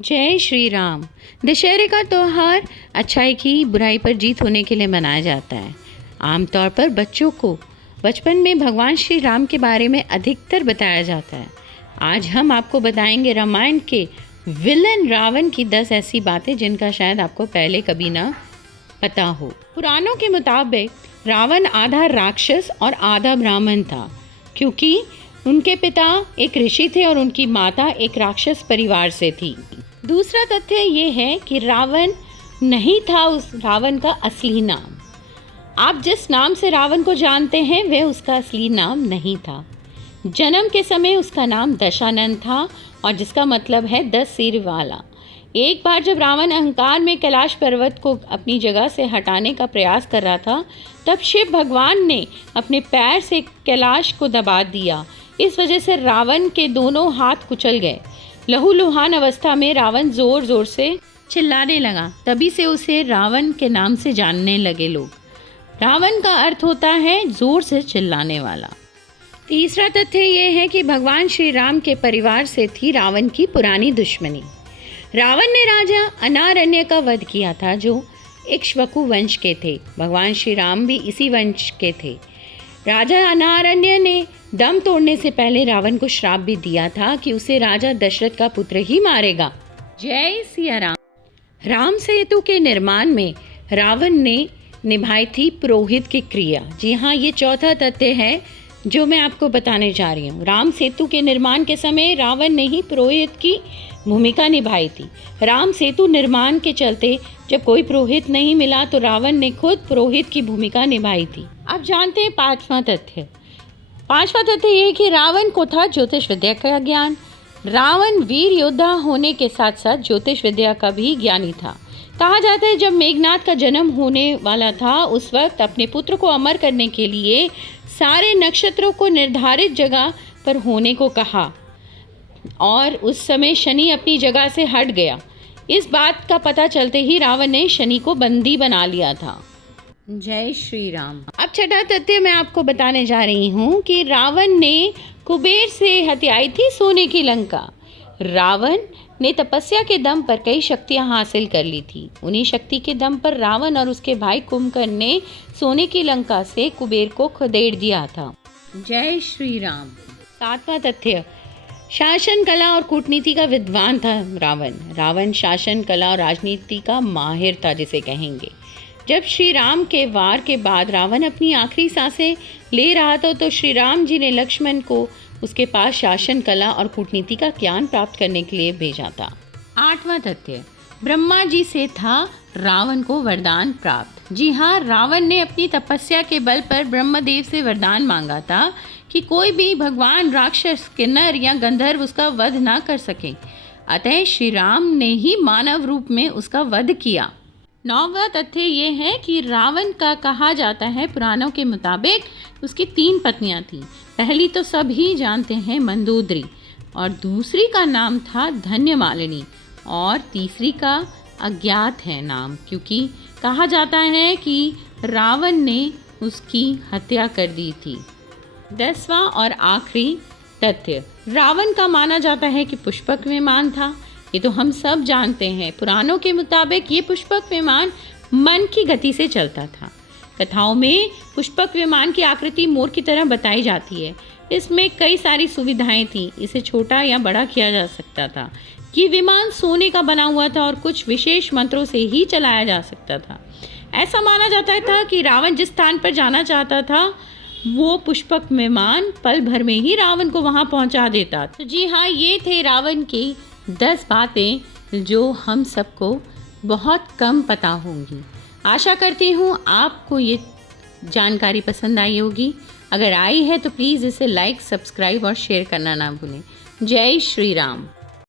जय श्री राम। दशहरे का त्यौहार अच्छाई की बुराई पर जीत होने के लिए मनाया जाता है। आमतौर पर बच्चों को बचपन में भगवान श्री राम के बारे में अधिकतर बताया जाता है। आज हम आपको बताएंगे रामायण के विलन रावण की 10 ऐसी बातें जिनका शायद आपको पहले कभी ना पता हो। पुराणों के मुताबिक रावण आधा राक्षस और आधा ब्राह्मण था, क्योंकि उनके पिता एक ऋषि थे और उनकी माता एक राक्षस परिवार से थी। दूसरा तथ्य ये है कि रावण नहीं था उस रावण का असली नाम। आप जिस नाम से रावण को जानते हैं वह उसका असली नाम नहीं था। जन्म के समय उसका नाम दशानन था, और जिसका मतलब है 10 सिर वाला। एक बार जब रावण अहंकार में कैलाश पर्वत को अपनी जगह से हटाने का प्रयास कर रहा था, तब शिव भगवान ने अपने पैर से कैलाश को दबा दिया। इस वजह से रावण के दोनों हाथ कुचल गए। लहूलुहान अवस्था में रावण जोर जोर से चिल्लाने लगा। तभी से उसे रावण के नाम से जानने लगे लोग। रावण का अर्थ होता है जोर से चिल्लाने वाला। तीसरा तथ्य ये है कि भगवान श्री राम के परिवार से थी रावण की पुरानी दुश्मनी। रावण ने राजा अनारण्य का वध किया था, जो इक्ष्वाकु वंश के थे। भगवान श्री राम भी इसी वंश के थे। राजा अनारण्य ने दम तोड़ने से पहले रावण को श्राप भी दिया था कि उसे राजा दशरथ का पुत्र ही मारेगा। जय सिया राम। राम सेतु के निर्माण में रावण ने निभाई थी पुरोहित की क्रिया। जी हाँ, ये चौथा तथ्य है जो मैं आपको बताने जा रही हूँ। राम सेतु के निर्माण के समय रावण ने ही पुरोहित की भूमिका निभाई थी। राम सेतु निर्माण के चलते जब कोई पुरोहित नहीं मिला तो रावण ने खुद पुरोहित की भूमिका निभाई थी। अब जानते हैं पांचवा तथ्य। पांचवा तथ्य ये कि रावण को था ज्योतिष विद्या का ज्ञान। रावण वीर योद्धा होने के साथ साथ ज्योतिष विद्या का भी ज्ञानी था। कहा जाता है जब मेघनाथ का जन्म होने वाला था, उस वक्त अपने पुत्र को अमर करने के लिए सारे नक्षत्रों को निर्धारित जगह पर होने को कहा, और उस समय शनि अपनी जगह से हट गया। इस बात का पता चलते ही रावण ने शनि को बंदी बना लिया था। जय श्री राम। अब छठा तथ्य मैं आपको बताने जा रही हूँ कि रावण ने कुबेर से हथियाई थी सोने की लंका। रावण ने तपस्या के दम पर कई शक्तियाँ हासिल कर ली थी। उन्हीं शक्ति के दम पर रावण और उसके भाई कुंभकर्ण ने सोने की लंका से कुबेर को खदेड़ दिया था। जय श्री राम। सातवां तथ्य, शासन कला और कूटनीति का विद्वान था रावण। रावण शासन कला और राजनीति का माहिर था, जिसे कहेंगे। जब श्री राम के वार के बाद रावण अपनी आखिरी सांसें ले रहा था, तो श्री राम जी ने लक्ष्मण को उसके पास शासन कला और कूटनीति का ज्ञान प्राप्त करने के लिए भेजा था। आठवां तथ्य, ब्रह्मा जी से था रावण को वरदान प्राप्त। जी हाँ, रावण ने अपनी तपस्या के बल पर ब्रह्मदेव से वरदान मांगा था कि कोई भी भगवान, राक्षस, किन्नर या गंधर्व उसका वध ना कर सके। अतः श्री राम ने ही मानव रूप में उसका वध किया। नौवां तथ्य ये है कि रावण का कहा जाता है पुराणों के मुताबिक उसकी 3 पत्नियां थीं। पहली तो सभी जानते हैं मंदोदरी, और दूसरी का नाम था धन्यमालिनी, और तीसरी का अज्ञात है नाम, क्योंकि कहा जाता है कि रावण ने उसकी हत्या कर दी थी। 10वां और आखिरी तथ्य, रावण का माना जाता है कि पुष्पक विमान था। ये तो हम सब जानते हैं। पुराणों के मुताबिक ये पुष्पक विमान मन की गति से चलता था। कथाओं में पुष्पक विमान की आकृति मोर की तरह बताई जाती है। इसमें कई सारी सुविधाएं थी। इसे छोटा या बड़ा किया जा सकता था। ये विमान सोने का बना हुआ था और कुछ विशेष मंत्रों से ही चलाया जा सकता था। ऐसा माना जाता था कि रावण जिस स्थान पर जाना चाहता था, वो पुष्पक विमान पल भर में ही रावण को वहाँ पहुँचा देता। तो जी हाँ, ये थे रावण की 10 बातें जो हम सबको बहुत कम पता होंगी। आशा करती हूँ आपको ये जानकारी पसंद आई होगी। अगर आई है तो प्लीज़ इसे लाइक, सब्सक्राइब और शेयर करना ना भूलें। जय श्री राम।